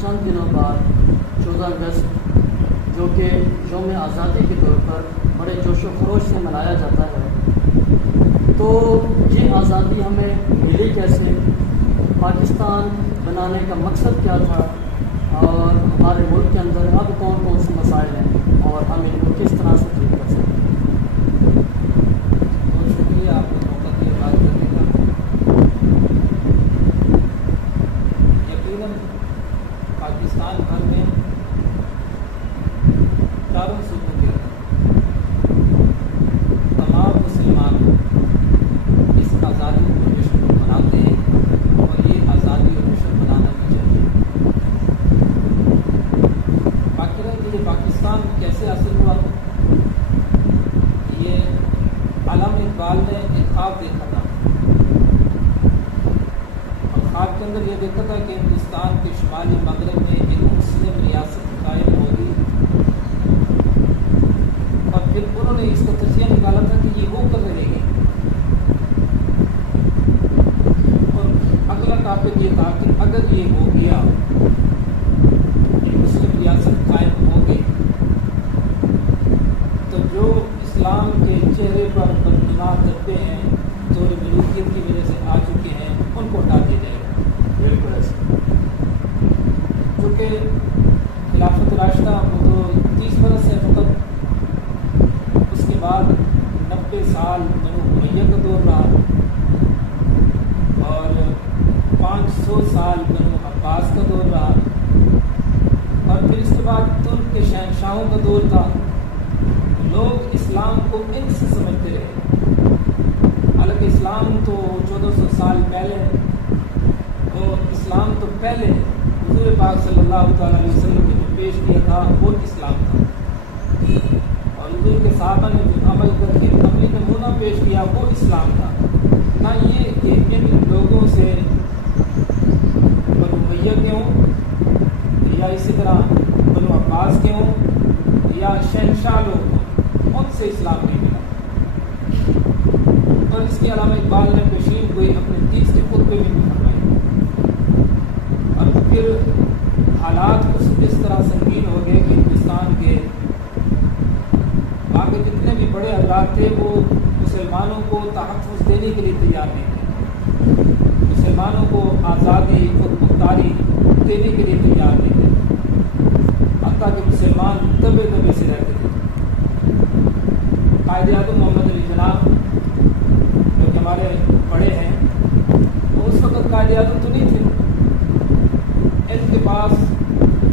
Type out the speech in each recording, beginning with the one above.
چند دنوں بعد 14 اگست جو کہ یوم آزادی کے طور پر بڑے جوش و خروش سے منایا جاتا ہے، تو یہ آزادی ہمیں ملی کیسے، پاکستان بنانے کا مقصد کیا تھا، اور ہمارے ملک کے اندر اب کون کون سے مسائل ہیں اور ہم ان کو کس طرح سے ٹھیک کر سکتے ہیں۔ بہت شکریہ آپ کو موقع دیا بات کرنے کا۔ یقیناً پاکستان بھر میں چاروں صوبوں کے تمام مسلمان اس آزادی کو جشن مناتے ہیں، اور یہ آزادی اور جشن منانا بھی چاہیے۔ باقی رہے کہ یہ پاکستان کیسے حاصل ہوا، یہ علامہ اقبال نے ایک خواب دیکھا تھا، اور خواب کے اندر یہ دیکھا تھا کہ ہندوستان کے شمالی مغرب میں ایک مسلم ریاست قائم ہوگی، اور پھر انہوں نے اس کا تجزیہ نکالا تھا کہ یہ ہو کر رہے گی، اور اگلا ٹاپک یہ تھا کہ اگر یہ ہو گیا، یہ مسلم ریاست قائم ہو گئی، تو جو اسلام کے چہرے پر بدنما دبے ہیں، جو ملوکیت کی وجہ سے آ چکے ہیں، ان کو ہٹا دیا جائے گا۔ بالکل ایسا، کیونکہ خلافت راشدہ وہ تو 30 برس ہے فقط، اس کے بعد 90 سال بنو امیہ کا دور رہا، اور 500 سال بنو عباس کا دور رہا، اور پھر اس کے بعد ترک کے شہنشاہوں کا دور تھا۔ لوگ اسلام کو ان سے سمجھتے رہے، حالانکہ اسلام تو 1400 سال پہلے، اور اسلام تو پہلے حضور پاک صلی اللہ تعالیٰ علیہ وسلم نے جو پیش کیا تھا وہ اسلام تھا، اور حضور کے صحابہ نے جو عمل کر کے عملی نمونہ پیش کیا وہ اسلام تھا، نہ یہ کہ ان لوگوں سے بنو امیہ کے ہوں، یا اسی طرح بنو عباس کے ہوں، یا شہنشاہ لوگ ہوں، ان سے اسلام نہیں ملا۔ اور اس کے علامہ اقبال نے پیشین کوئی اپنے 30 کے خطبے میں بھی فرمائی، اور پھر حالات کچھ اس طرح سنگین ہو گئے کہ ہندوستان کے باقی جتنے بھی بڑے حضرات تھے وہ مسلمانوں کو تحفظ دینے کے لیے تیار نہیں تھے، مسلمانوں کو آزادی خود مختاری دینے کے لیے تیار نہیں تھے، حتیٰ کہ مسلمان دبے دبے سے رہتے تھے۔ قائد اعظم محمد علی جناح جو کہ ہمارے بڑے ہیں، وہ اس وقت قائد اعظم تو نہیں تھے، ان کے پاس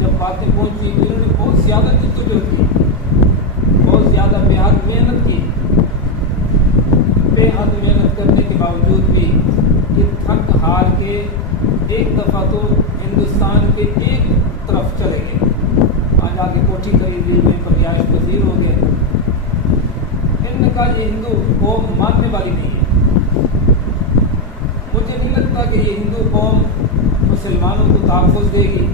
جب باتیں پہنچی تو انہوں نے بہت زیادہ جدوجہد کی، بہت زیادہ بے حد محنت کی، بے حد محنت کرنے کے باوجود بھی یہ تھک ہار کے ایک دفعہ تو ہندوستان کے ایک طرف چلے گئے، آج آ کے کوٹھی خرید لی، وہیں پر رہائش پذیر ہو گئے۔ ان نے کہا یہ ہندو قوم ماننے والی نہیں ہے، مجھے نہیں لگتا کہ یہ ہندو قوم مسلمانوں کو تحفظ دے گی،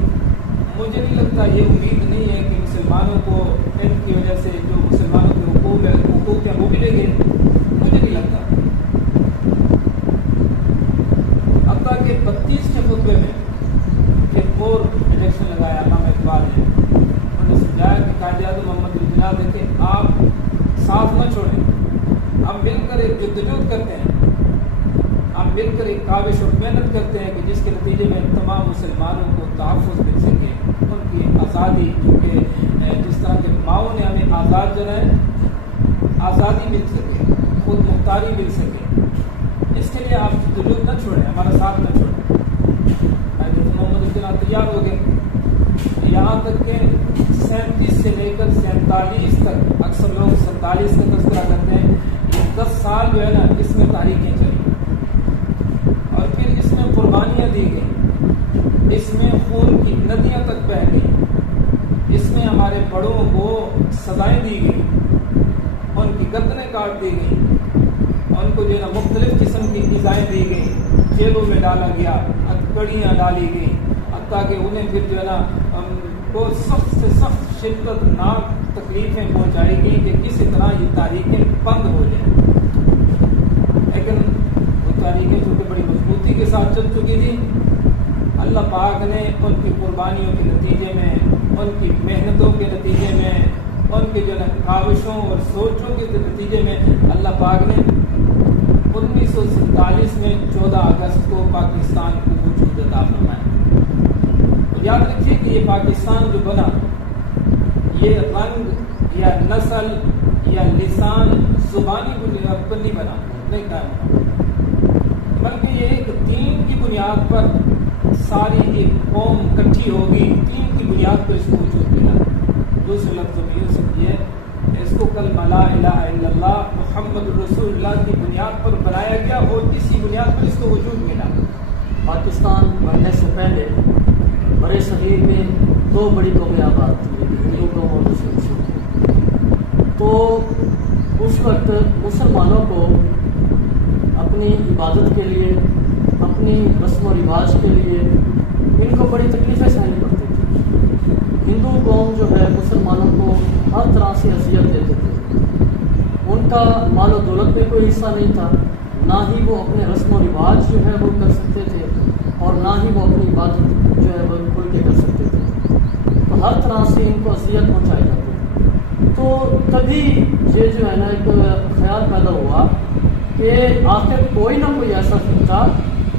مجھے نہیں لگتا، یہ امید نہیں ہے کہ مسلمانوں کو ان کی وجہ سے جو مسلمانوں کے حقوق ہیں وہ ملے گے، مجھے نہیں لگتا۔ حتیٰ کہ 32 کے خطبے میں ایک اور الیکشن لگایا علامہ اقبال نے، انہوں نے سمجھایا کہ قائد اعظم محمد علی جناح دیکھیں آپ ساتھ نہ چھوڑیں، ہم مل کر ایک جدوجہد کرتے ہیں، ہم مل کر ایک کاوش اور محنت کرتے ہیں کہ جس کے نتیجے میں تمام مسلمانوں کو تحفظ مل سکے، ان کی آزادی، کیونکہ جس طرح کے ماؤں نے ہمیں آزاد جو ہے آزادی مل سکے، خود مختاری مل سکے، اس کے لیے آپ جدوجہد نہ چھوڑیں، ہمارا ساتھ نہ چھوڑیں۔ محمد علی جناح تیار ہو گئے، یہاں تک کہ 37 سے لے کر 47 تک، اکثر لوگ 47 کا تذکرہ کرتے ہیں، یہ 10 سال جو ہے نا اس میں تاریخیں چلی، اور پھر اس میں قربانیاں دی گئیں، اس میں خون کی ندیاں تک بہہ گئیں، اس میں ہمارے بڑوں کو سزائیں دی گئیں، ان کی گردنیں کاٹ دی گئیں، ان کو جو ہے نا مختلف قسم کی ایذائیں دی گئیں، جیلوں میں ڈالا گیا، ہتھکڑیاں ڈالی گئیں، حتیٰ کہ انہیں پھر جو ہے نا کو سخت سے سخت شدت ناک تکلیفیں پہنچائی گئیں کہ کسی طرح یہ تاریخیں بند ہو جائیں، لیکن وہ تاریخیں چونکہ بڑی مضبوطی کے ساتھ چل چکی تھی، اللہ پاک نے ان کی قربانیوں کے نتیجے میں، ان کی محنتوں کے نتیجے میں، ان کی جو کاوشوں اور سوچوں کے نتیجے میں اللہ پاک نے 1947 میں 14 اگست کو پاکستان کو وجود عطا فرمایا۔ یاد رکھیے کہ یہ پاکستان جو بنا، یہ رنگ یا نسل یا لسان زبانی بنیاد پر نہیں بنا، نہیں قائم، بلکہ یہ ایک دین کی بنیاد پر ساری ایک قوم اکٹھی ہوگی، دین کی بنیاد پر اس کو وجود ملا۔ دوسرے لفظوں میں یوں سمجھیے کہ اس کو کلمہ لا الہ الا اللہ محمد رسول اللہ کی بنیاد پر بنایا گیا اور اسی بنیاد پر اس کو وجود ملا۔ پاکستان بننے سے پہلے برے صغیر میں 2 بڑی قومیں آباد تھیں، ہندو قوم اور مسلم قوم۔ تو اس وقت مسلمانوں کو اپنی عبادت کے لیے، اپنی رسم و رواج کے لیے ان کو بڑی تکلیفیں سہنی پڑتی تھی۔ ہندو قوم جو ہے مسلمانوں کو ہر طرح سے اذیت دیتے تھے، ان کا مال و دولت میں کوئی حصہ نہیں تھا، نہ ہی وہ اپنے رسم و رواج جو ہے وہ کر سکتے تھے، اور نہ ہی وہ اپنی عبادت جو ہے وہ کھل کے کر سکتے تھے۔ تو ہر طرح سے ان کو اذیت پہنچائی جاتی تھی۔ تو تبھی یہ جو ہے نا ایک خیال پیدا ہوا کہ آخر کوئی نہ کوئی ایسا خطہ،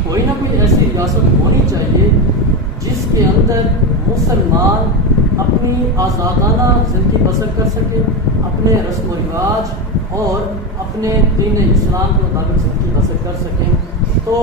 کوئی نہ کوئی ایسی ریاست ہونی چاہیے جس کے اندر مسلمان اپنی آزادانہ زندگی بسر کر سکے، اپنے رسم و رواج اور اپنے دین اسلام کے مطابق زندگی بسر کر سکیں۔ تو